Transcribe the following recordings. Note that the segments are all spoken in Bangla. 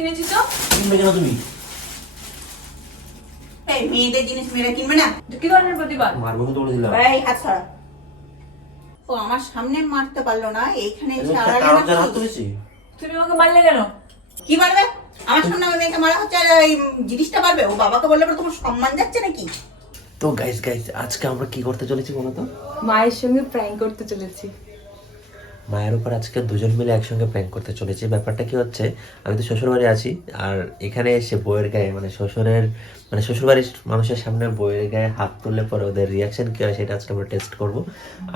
কিনেছি তো। কিনবে কেন তুমি? এই মেয়েদের জিনিস মেয়েরা কিনবে না? কি ধরনের প্রতিবাদ? মারবো কিন্তু বলে দিলাম। এই হাত ছাড়া। ও আমার সামনে মারতে পারলো না, এইখানে এসে একটা আড়ালে কারণ জানা মারছিস? তুলেছি। তুমি আমাকে মারলে কেন? কি মারবে? আমার সামনে আমার মেয়েকে মারা হচ্ছে আর এই জিনিসটা পারবে? ও বাবাকে বললে পরে তোমার সম্মান যাচ্ছে নাকি? তো গাইস আজকে আমরা কি করতে চলেছি বলো তো? মায়ের সঙ্গে প্র্যাঙ্ক করতে চলেছি। মায়ের উপর আজকে দুজন মিলে একসঙ্গে প্র্যাঙ্ক করতে চলেছি। ব্যাপারটা কি হচ্ছে, আমি তো শ্বশুর বাড়ি আছি, আর এখানে এসে বউয়ের গায়ে মানে শ্বশুর বাড়ির মানুষের সামনে বউয়ের গায়ে হাত তুললে পরে ওদের রিয়াকশন কি হয় সেটা আজকে আমরা টেস্ট করব।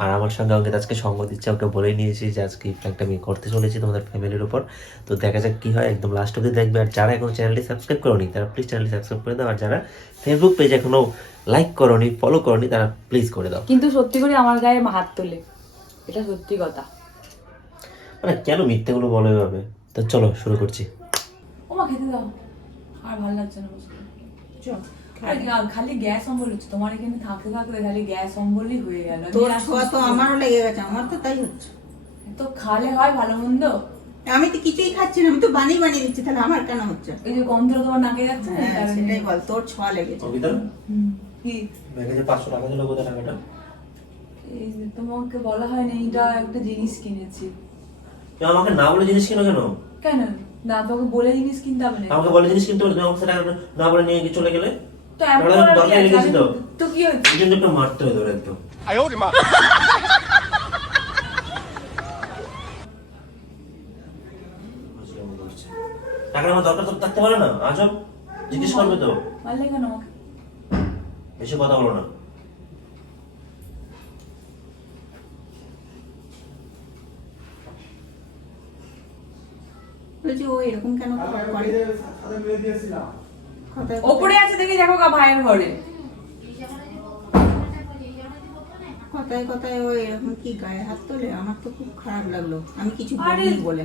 আর আমার সঙ্গে অঙ্কিত আজকে সঙ্গ দিচ্ছে, ওকে বলে নিয়েছি যে আজকে এই প্র্যাঙ্কটা আমি করতে চলেছি তোমাদের ফ্যামিলির উপর। তো দেখা যাক কি হয়, একদম লাস্ট অবধি দেখবে। আর যারা এখন চ্যানেলটি সাবস্ক্রাইব করোনি তারা প্লিজ চ্যানেলটি সাবস্ক্রাইব করে দাও, আর যারা ফেসবুক পেজ এখনো লাইক করোনি ফলো করোনি তারা প্লিজ করে দাও। কিন্তু সত্যি করে আমার গায়ে হাত তোলে, এটা সত্যি কথা। মানে কেন মিথ্যেগুলো বলে এভাবে? তো চলো শুরু করছি। ও মা খেতে দাও, আর ভালো লাগছে না বসে। চল। খালি গ্যাস অম্বল হচ্ছে তোমার এখানে থাকতে থাকতে, খালি গ্যাস অম্বলই হয়ে গেল। তোর ছোঁয়া তো আমারও লেগে গেছে, আমার তো তাই হচ্ছে। তো খালে হয় ভালো মন্দ, আমি তো কিছুই খাচ্ছি না, আমি তো বানিয়ে দিচ্ছি, তাহলে আমার কেন হচ্ছে? ওই যে গন্ধটা তোমার নাকে যাচ্ছে না, হ্যাঁ, তার সেটাই জন্য। বল, তোর ছোঁয়া লেগেছে। কি ব্যাগে যে 500 টাকা ছিল কোথায় টাকাটা? এই যে তোমাকে বলা হয় না, এটা একটা জিনিস কিনেছি। কেন আমাকে না বলে জিনিস কিনো কেন? কেন না, তোকে বলে জিনিস কিনতে হবে না? আমাকে বলে জিনিস কিনতে বলে তুমি আমাকে টাকা না বলে নিয়ে চলে গেলে? তো এমন তাহলে করার কি দরকার আছে? লেগেছে তো। তো কি হয়েছে? এই জন্য একটু মারতে হবে ধরে একদম। টাকা আমার দরকার তো থাকতে পারে না? আজব জিজ্ঞেস করবে তো। মারলে কেন আমাকে? বেশি কথা বলো না। বলছি ও এরকম কেন করে? কথায় ওপরে আছে দেখে দেখো গা ভাইয়ের ঘরে। কথায় কথায় ও এরকম কি গায়ে হাত তোলে? আমার তো খুব খারাপ লাগলো, আমি কিছু আরে, বলিনি বলে।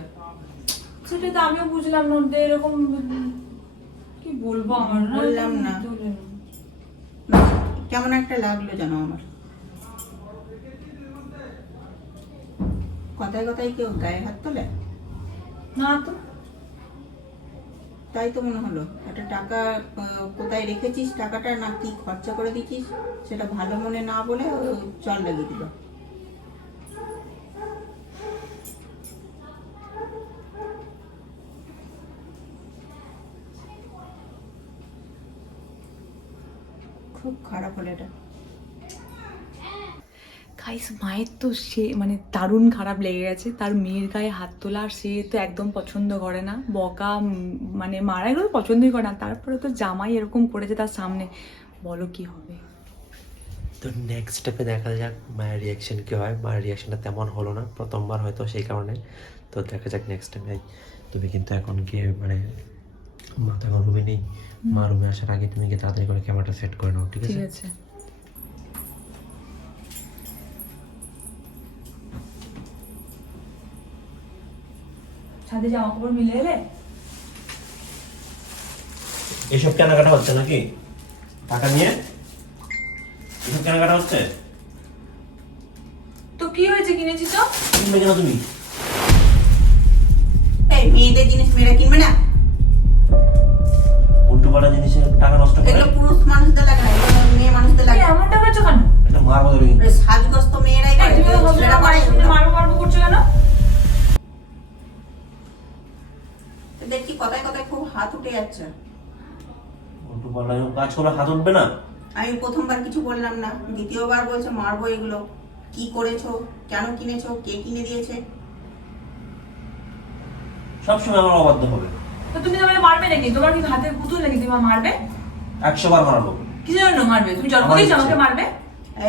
সেটা তো আমিও বুঝলাম না, যে এরকম কি বলবো, আমার বললাম না। তোলে না। কেমন একটা লাগলো জানো আমার। কথায় কথায় কেউ গায়ে হাত তোলে? না তো। তাই তো মনে হলো। একটা টাকা কোথায় রেখেছিস, টাকাটা না কি খরচা করে দিচ্ছিস সেটা ভালো মনে না বলে ও চল লাগিয়ে দিল। খুব খারাপ হলো এটা। গাইস, মায়ের তো সে মানে দারুণ খারাপ লেগে গেছে, তার মেয়ের গায়ে হাত তোলা, আর সে তো একদম পছন্দ করে না, বকা মানে মারা এগুলো পছন্দই করে না, তারপরে তো জামাই এরকম করেছে তার সামনে, বলো কি হবে। তো নেক্সট স্টেপে দেখা যাক মায়ের রিয়াকশন কি হয়। মায়ের রিয়াকশনটা তেমন হলো না প্রথমবার হয়তো, সেই কারণে। তো দেখা যাক নেক্সট টাইম। তুমি কিন্তু এখন গিয়ে মানে মা তো এখন রুমে নেই, মা রুমে আসার আগে তুমি গিয়ে তাড়াতাড়ি করে ক্যামেরাটা সেট করে নাও, ঠিক ঠিক আছে? আছে। সাথে জামা কাপড় মিলে এলে? এইসব কেনাকাটা হচ্ছে নাকি টাকা নিয়ে? এসব কেনাকাটা হচ্ছে? তো কি হয়েছে, কিনেছি তো। কিনবে কেন তুমি? এই মেয়েদের জিনিস মেয়েরা কিনবে না? উল্টো পাল্টা জিনিসের টাকা নষ্ট করে এগুলো পুরুষ মানুষদের লাগে না, এগুলো মেয়ে মানুষদের লাগে। এমনটা করছো কেন? একটা মার বদলে কিন্তু। এই সাজগস্ত মেয়েরাই করে, তুমি তো ছেলেরা করে মায়ের সামনে এগুলো। মারবো মারবো করছো কেন? দেখছি কথায় কথায় খুব হাত উঠে যাচ্ছে। উল্টো পাল্টা কাজ করে হাত উঠবে না? আমি প্রথমবার কিছু বললাম না, দ্বিতীয়বার বলছে মারবো এগুলো। কি করেছো, কেন কিনেছো, কে কিনে দিয়েছে? সবসময় আমার অবাধ্য হবে। তো তুমি তো বলে মারবে নাকি? তোমার কি হাতের পুতুল নাকি তুমি মারবে? 100 বার মারবো। কিসের জন্য মারবে? তুমি জন্ম দিয়েছো আমাকে মারবে?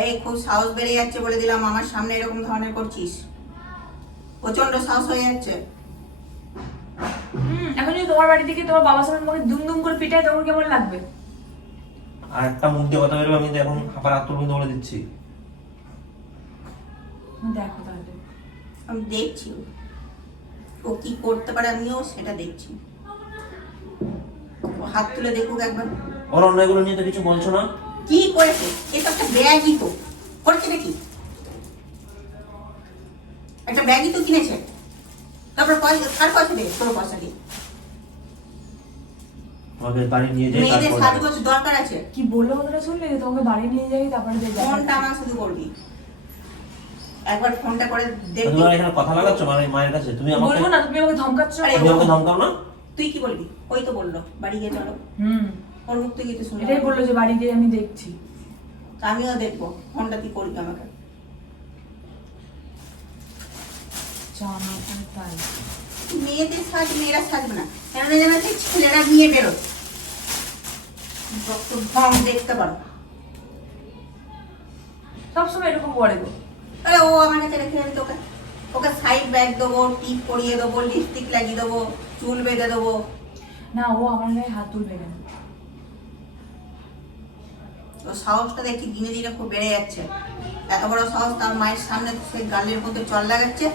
এই খুব সাহস বেড়ে যাচ্ছে বলে দিলাম, আমার সামনে এরকম ধরনের করছিস। প্রচন্ড সাহস হয়ে যাচ্ছে। এখন যদি তোমার বাড়ি থেকে তোমার বাবার সামনে তোমাকে দুম দুম করে পিটায়, তখন কেমন লাগবে? আর একটা মুখ দিয়ে কথা বেরোবে, আমি কিন্তু এখন আবার আত্মবিন্দু বলে দিচ্ছি। দেখো তাহলে। আমি দেখছি ও কি করতে পারে, আমিও সেটা দেখছি। ও হাত তুলে দেখুক একবার। ওর অন্যায়গুলো নিয়ে তো কিছু বলছো না? কি করেছে? এটা একটা ব্যাগই তো করেছে নাকি? একটা ব্যাগই তো কিনেছে। তারপর পয়সা, কার পয়সা দিয়ে? তোর পয়সা দিয়ে। তোমাকে বাড়ি নিয়ে যাই মেয়েদের তারপর সাজগোজ দরকার আছে। কি বললো কথাটা শুনলে? তোমাকে বাড়ি নিয়ে যাই তারপরে যে যাবে। ফোনটা আমার শুধু করবি, একবার ফোনটা করে দেখবি। তুমি এখানে কথা লাগাচ্ছ মানে মায়ের কাছে, তুমি আমাকে বলবো না, তুমি আমাকে ধমকাচ্ছ। আরে তুমি আমাকে ধমকাও না। তুই কি বলবি? ওই তো বললো বাড়ি গিয়ে চলো, ওর মুখ থেকে কিছু শুনে এটাই বললো যে বাড়ি গিয়ে আমি দেখছি। আমিও দেখবো ফোনটা তুই করবি আমাকে। জানা তাই মেয়েদের সাজ মেয়েরা সাজবে না, কেন জানা যায় ছেলেরা নিয়ে বেরোয় যত ঢং দেখতে পারো। সবসময় এরকম করে গো। আরে ও আমার কাছে রেখে আমি তোকে, ওকে সাইড ব্যাগ দেবো, টিপ পরিয়ে দেবো, লিপস্টিক লাগিয়ে দেবো, চুল বেঁধে দেবো। না, ও আমার গায়ে হাত তুলবে না। ও সাহসটা দেখি দিনে দিনে খুব বেড়ে যাচ্ছে। এত বড় সাহস, তার মায়ের সামনে সেই গালের মধ্যে চল লাগাচ্ছে।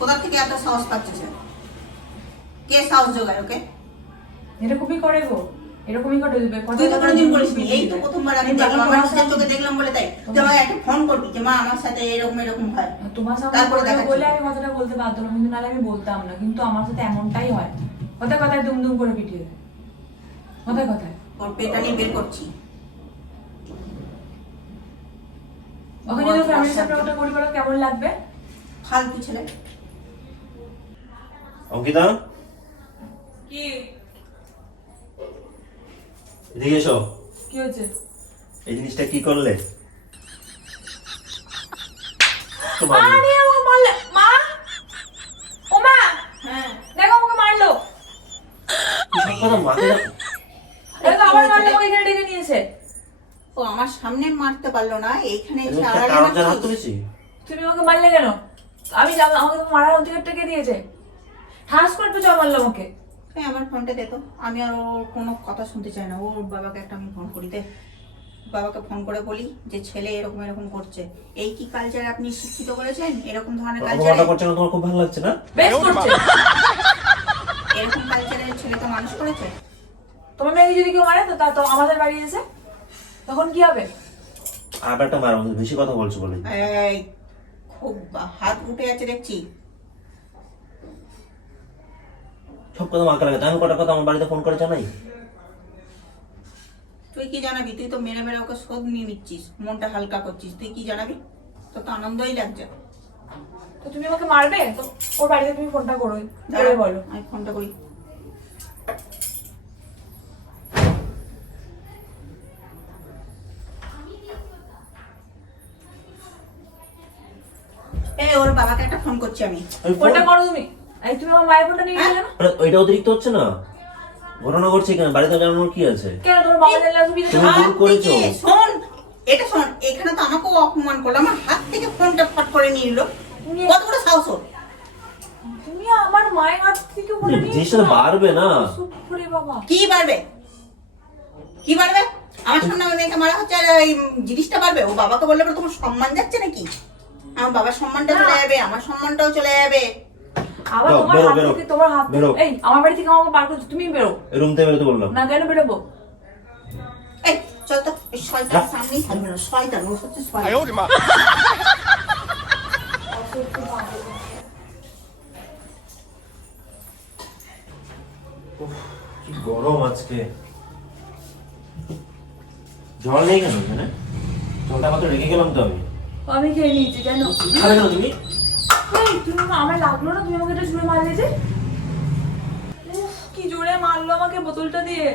কোথা থেকে এত সাহস পাচ্ছে সে? কে সাহস জোগায় ওকে? এরকমই করে গো, এরকমই করে দেবে। তুই তো কোনোদিন বলিসনি, এই তো প্রথমবার আমি দেখলাম, আমার নিজের চোখে দেখলাম বলে তাই। তুই আমাকে একটা ফোন করবি যে মা আমার সাথে এরকম এরকম হয়। তোমার সামনে তারপরে করে দেখাচ্ছি। বলে আমি কথাটা বলতে বাধ্য হলাম, কিন্তু নাহলে আমি বলতাম না। কিন্তু আমার সাথে এমনটাই হয়, কথায় কথায় দুমদুম করে পিটিয়ে দেয়, কথায় কথায়। ওর পেটা নিয়ে বের করছি। ওখানে যদি ফ্যামিলির সামনে ওটা করি বলো কেমন লাগবে? ফালতু ছেলে। অঙ্কিতা, কি এদিকে এসো। কি হচ্ছে? এই জিনিসটা কি করলে? তোমার আরে আমাকে মারলে মা, ও মা, হ্যাঁ, দেখো আমাকে মারলো। সব কথা মাথায় রাখো। দেখো আবার মারলো, আমাকে এখানে ডেকে নিয়েছে। ও আমার সামনে মারতে পারলো না, এইখানে এসে একটা আড়ালে কারণ জানা মারছিস। তুলেছি। তুমি আমাকে মারলে কেন? আমি আমাকে তো মারার অধিকারটা কে দিয়েছে? ঠাস করে একটু জল মারলো আমাকে। এই আমার ফোনটা দে তো, আমি আর ওর কোনো কথা শুনতে চাই না। ওর বাবাকে একটা আমি ফোন করি, দে। বাবাকে ফোন করে বলি যে ছেলে এরকম এরকম করছে। এই কি কালচারে আপনি শিক্ষিত করেছেন? এরকম ধরনের কালচারে, অপমানটা করছে না, তোমার খুব ভালো লাগছে না? বেশ করছে। এরকম কালচারের ছেলেকে মানুষ করেছে? তোমার মেয়েকে যদি কেউ মারে তো তা তো আমাদের বাড়ি এসে তখন কি হবে? আবার একটা মারো, বেশি কথা বলছো বলে। এই খুব হাত উঠে আছে দেখছি। সব কথা মাকে লাগে, আমি কটা কথা আমার বাড়িতে ফোন করে জানাই। তুই কি জানাবি? তুই তো মেরে মেরে ওকে শোধ নিয়ে নিচ্ছিস, মনটা হালকা করছিস। তুই কি জানাবি? তোর তো আনন্দই লাগছে। তো তুমি আমাকে মারবে তো ওর বাড়িতে তুমি ফোনটা করো, করে বলো। আমি ফোনটা করি। এই ওর বাবাকে একটা ফোন করছি আমি। আমি ফোন- ফোনটা করো তুমি। এই তুমি আমার মায়ের ফোনটা নিয়ে গেলে না আরে, ওইটা অতিরিক্ত হচ্ছে না? ঘটনা ঘটছে কেন? বাড়িতে জানানোর কি আছে? কেন? তোমার বাবা জানলে তুমি তুমি ভুল করেছো। এই, শোন, এটা শোন, এখানে তো আমাকেও অপমান করলো, আমার হাত থেকে ফোনটা ফট করে নিয়ে নিল। কত বড় সাহস ওর! তুমি আমার মায়ের হাত থেকে ফোনটা নিয়ে জিনিসটা তো বাড়বে না? চুপ করে বাবা। কি বাড়বে? কি বাড়বে? আমার সামনে আমার মেয়েকে মারা হচ্ছে আর এই জিনিসটা বাড়বে? ও বাবাকে বললে পরে তোমার সম্মান যাচ্ছে নাকি? আমার বাবার সম্মানটা চলে যাবে, আমার সম্মানটাও চলে যাবে। আবার যাও, তোমার বেরো, হাত বেরো, থেকে তোমার হাত বেরো। এই আমার বাড়ি থেকে আমাকে বার করছো, তুমি বেরো। রুম থেকে বেরোতে বললাম। না কেন বেরোবো? এই চল তো, এই শয়তান সামনেই থাকবে না। শয়তান, ও হচ্ছে শয়তান। কি গরম আজকে। জল নেই কেন এখানে? জলটা মাত্র রেখে গেলাম তো আমি। আমি খেয়ে নিয়েছি কেন? খাবে কেন তুমি? এই তুমি আমার লাগলো না, তুমি আমাকে এটা জোরে মারলে যে। উফ, কি জোরে মারলো আমাকে বোতলটা দিয়ে।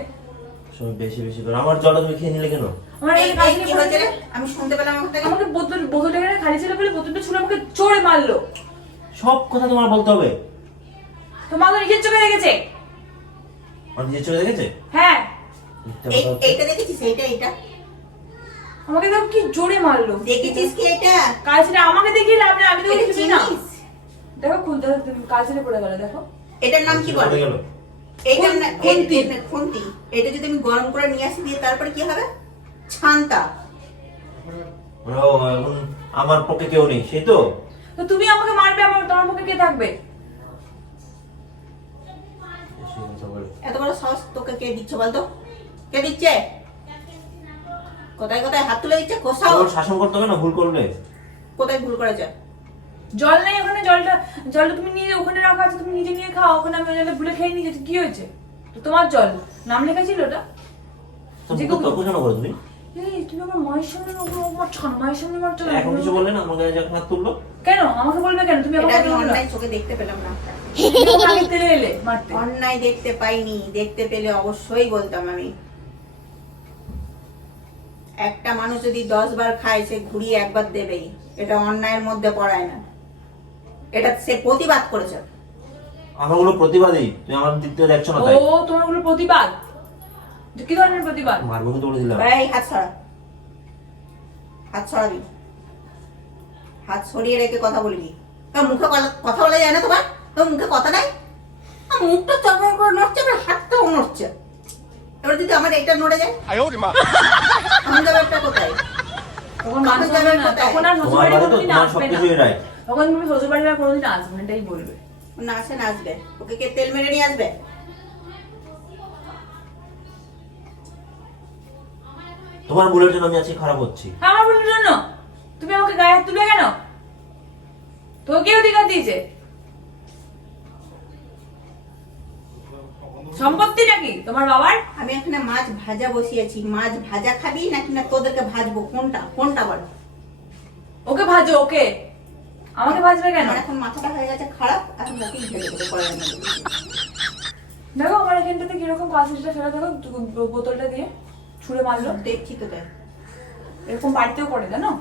সবাই বেশি বেশি করে আমার জলটা তুমি খেয়ে নিলে কেন? আমার এই, এই কাছে কি হয়েছে রে? আমি শুনতে পেলাম আমার থেকে। আমাকে বোতলটা এখানে খালি ছিল বলে বোতলটা ছুঁড়ে আমাকে জোরে মারলো। সব কথা তোমার বলতে হবে? তো মা তো নিজের চোখে দেখেছে। আমার নিজের চোখে দেখেছে? হ্যাঁ, মিথ্যা কথা হচ্ছে। এইটা দেখেছিস? এইটা আমাকে তো কি জোরে মারলো। দেখেছিস কি? এটা কাল ছেড়ে আমাকে দেখিয়ে লাভ নেই, আমি তো এটা চিনি না। চিনিস? দেখো খুলতে কাল ছেড়ে পড়ে গেল দেখো। এটার নাম কি বলে? পড়ে গেল। এইটার না, খুন্তি। খুন্তি। এটা যদি আমি গরম করে নিয়ে আসি দিয়ে তারপরে কি হবে? ছান্তা। মানে ও এখন আমার পক্ষে কেউ নেই, সেই তো? তো তুমি আমাকে মারবে, আমার তোমার পক্ষে কে থাকবে? বেশি কথা বলে। এত বড় সাহস তোকে কে দিচ্ছে বলতো? কে দিচ্ছে? কোথায় কোথায় হাত তুলে দিচ্ছে? কোথাও ওর শাসন করতে হবে না, ভুল করলে? কোথায় ভুল করেছে? জল নেই ওখানে, জলটা তুমি নিয়ে ওখানে রাখা আছে, তুমি নিজে নিয়ে খাও। ওখানে আমি ওই জলটা ভুলে খেয়ে নিয়েছি, কি হয়েছে? তো তোমার জল নাম লেখা ছিল ওটা? তো মুখে তর্ক কেন করো তুমি? এই তুমি আমার মায়ের সামনে মারছো কেন? মায়ের সামনে মারছো কেন? এখন কিছু বললে না, আমার গায়ে যখন হাত তুললো। কেন আমাকে বলবে কেন? তুমি এটা আমাকে আমি বলবে অন্যায় চোখে দেখতে পেলাম না। আগে তেলে এলে মারতে। অন্যায় দেখতে পাইনি, দেখতে পেলে অবশ্যই বলতাম আমি। একটা মানুষ যদি 10 বার খায় সে ঘুরিয়ে একবার দেবেই, এটা অন্যায়ের মধ্যে পড়ায় না। এটা সে প্রতিবাদ করেছে। আমার গুলো প্রতিবাদী, তুমি আমার দিক থেকে দেখছো না তাই। ও তোমার ওগুলো প্রতিবাদ? তো কি ধরনের প্রতিবাদ? মারবো কিন্তু বলে দিলাম। এই হাত সরা, হাত সরাবি, হাত সরিয়ে রেখে কথা বলবি। তোর মুখে কথা বলা যায় না তোমার? তোর মুখে কথা নাই? আমার মুখটা চড়বড় করে নড়ছে, আমার হাতটাও নড়ছে। এবার যদি আমার এটা নড়ে যায়, আমার ব্যাপারটা কোথায়? তখন মানুষ যাবে না, তখন আর তোমার শ্বশুরবাড়ি বাড়ি তো কোনোদিন তোমার আসবে না। সবকিছুই রায়। তখন তুমি শ্বশুরবাড়ি আর কোনোদিন আসবে না, এটাই বলবে। না আসে না আসবে, ওকে কে তেল মেরে নিয়ে আসবে? তোমার ভুলের জন্য আমি আজকে খারাপ হচ্ছি। আমার ভুলের জন্য তুমি আমাকে গায়ে হাত তুলবে কেন? তো কে অধিকার দিয়েছে? সম্পত্তি নাকি তোমার বাবার? আমি এখানে মাছ ভাজা বসিয়েছি, মাছ ভাজা খাবি নাকি না তোদেরকে ভাজবো? কোনটা কোনটা বল? ওকে ভাজো, ওকে। আমাকে ভাজবে কেন? আমার এখন মাথাটা হয়ে গেছে খারাপ, এখন মুখেই ঢেলে দেবো কড়াইয়ের মধ্যে। দেখো আমার এখানটাতে কিরকম কাঁচিটা ফেলে, দেখো বোতলটা দিয়ে ছুঁড়ে মারলো। দেখছি তো দেখ, এরকম বাড়িতেও করে, জানো?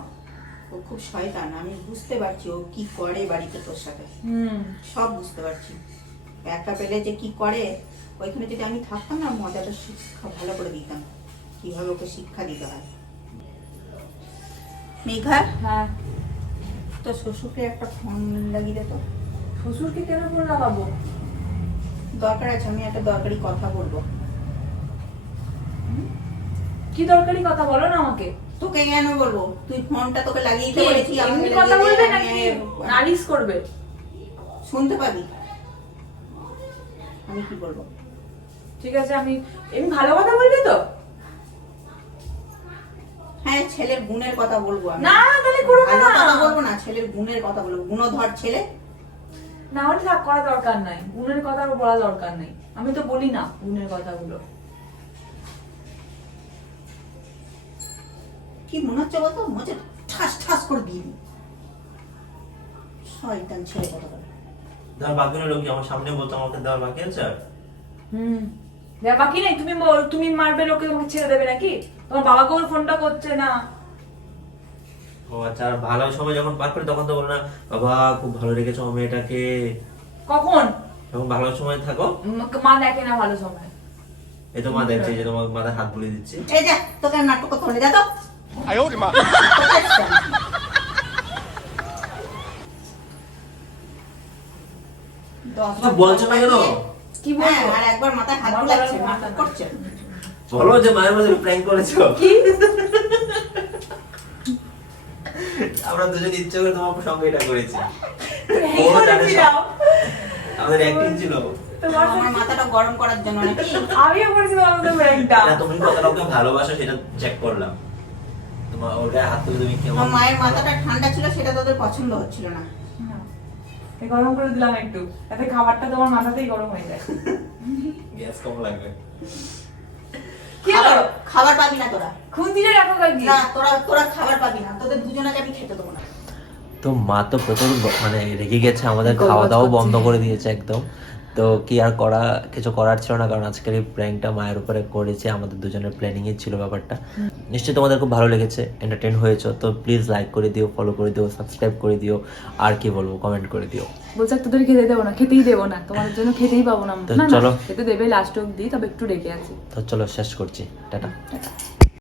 ও খুব শয়তান, আমি বুঝতে পারছি ও কি করে বাড়িতে তোর সাথে, সব বুঝতে পারছি। একা পেলে যে কি করে, ওইখানে যদি আমি থাকতাম না, মজাটা শিক্ষা ভালো করে দিতাম, কিভাবে ওকে শিক্ষা দিতে হয়। মেঘা, হ্যাঁ। তোর শ্বশুরকে একটা ফোন লাগিয়ে দে তো। শ্বশুরকে কেন ফোন লাগাবো? দরকার আছে, আমি একটা দরকারি কথা বলবো। কি দরকারি কথা বলো না আমাকে। তোকে কেন বলবো? তুই ফোনটা তোকে লাগিয়ে দিতে কি, বলেছি, আমাকে এমনি লাগিয়ে কথা দে, বলবে আমি নাকি নালিশ করবে? শুনতে পাবি। আমি কি বলবো? ঠিক আছে, আমি এমনি ভালো কথা বলবি তো? হ্যাঁ, ছেলের গুণের কথা বলবো আমি। না তাহলে করবো ভালো না। কথা বলবো না, ছেলের গুণের কথা বলবো। গুণধর ছেলে। না হলে থাক, করা দরকার নাই, গুণের কথা বলা দরকার নেই। আমি তো বলি না গুণের কথাগুলো। কি মনে হচ্ছে বলতো? মজা ঠাস ঠাস করে দিয়ে দিই। শয়তান ছেলে কথা বলে। দেওয়ার বাকি হলো কি? আমার সামনে বলতো আমাকে দেওয়ার বাকি আছে আর? যা বাকি নেই। তুমি মারবে, লোকে তোমাকে ছেড়ে দেবে নাকি? তোমার বাবাকে ওর ফোনটা করছে না। ও আচ্ছা, আর ভালো সময় যখন পার করি তখন তো বলো না বাবা খুব ভালো রেখেছো আমার মেয়েটাকে। কখন? যখন ভালো সময় থাকো। মা দেখে না ভালো সময়। এই তো মা দেখছে, যে তোমার মাথায় হাত বুলিয়ে দিচ্ছি। এই যা, তোকে নাটক করতে হবে, যা তো। কিছু বলছো না কেন? কি হ্যাঁ, বলবো? আর একবার মাথায় হাত আমার বুলাচ্ছে, গলার নাটক করছে। বলো যে মায়ের মধ্যে প্র্যাঙ্ক করেছো। কি? আমরা দুজন ইচ্ছে করে তোমার সঙ্গে এটা করেছি। এই করেছিলাম। আমাদের অ্যাক্টিং ছিল। তোমার আমার মাথাটা গরম করার জন্য নাকি? আমিও করেছিলাম আমাদের ব্যাংকটা। না, তুমি কতটা ওকে ভালোবাসো সেটা চেক করলাম। তোমার ওর গায়ে হাত তুলে তুমি কেমন। আমার মায়ের মাথাটা ঠান্ডা ছিল, সেটা তোদের পছন্দ হচ্ছিল না। গরম করে দিলাম একটু, তাতে খাবারটা তোমার মাথাতেই গরম হয়ে যায়। গ্যাস কম লাগবে। কি হলো? খাবার পাবি না তোরা। খুন্তিটা রাখো কাকি। না, তোরা খাবার পাবি না, তোদের দুজনকে আমি খেতে দেবো না। তো মা তো প্রচুর মানে রেগে গেছে, আমাদের খাওয়া দাওয়া বন্ধ করে দিয়েছে একদম। তো কি আর কিছু করার ছিল না, কারণ আজকের এই প্র্যাঙ্কটা মায়ের উপরে করেছে, আমাদের দুজনের প্ল্যানিং এ ছিল ব্যাপারটা। নিশ্চয়ই তোমাদের খুব ভালো লেগেছে, এন্টারটেইন হয়েছো। তো প্লিজ লাইক করে দিও, ফলো করে দিও, সাবস্ক্রাইব করে দিও, আর কি বলবো কমেন্ট করে দিও। বলছে তোদের খেতে দেবো না, খেতেই দেবো না, তোমাদের জন্য খেতেই পাবো না। তো না চলো। খেতে দেবে লাস্ট অব্দি, তবে একটু রেখে আছি। তো চলো শেষ করছি, টাটা। টাটা।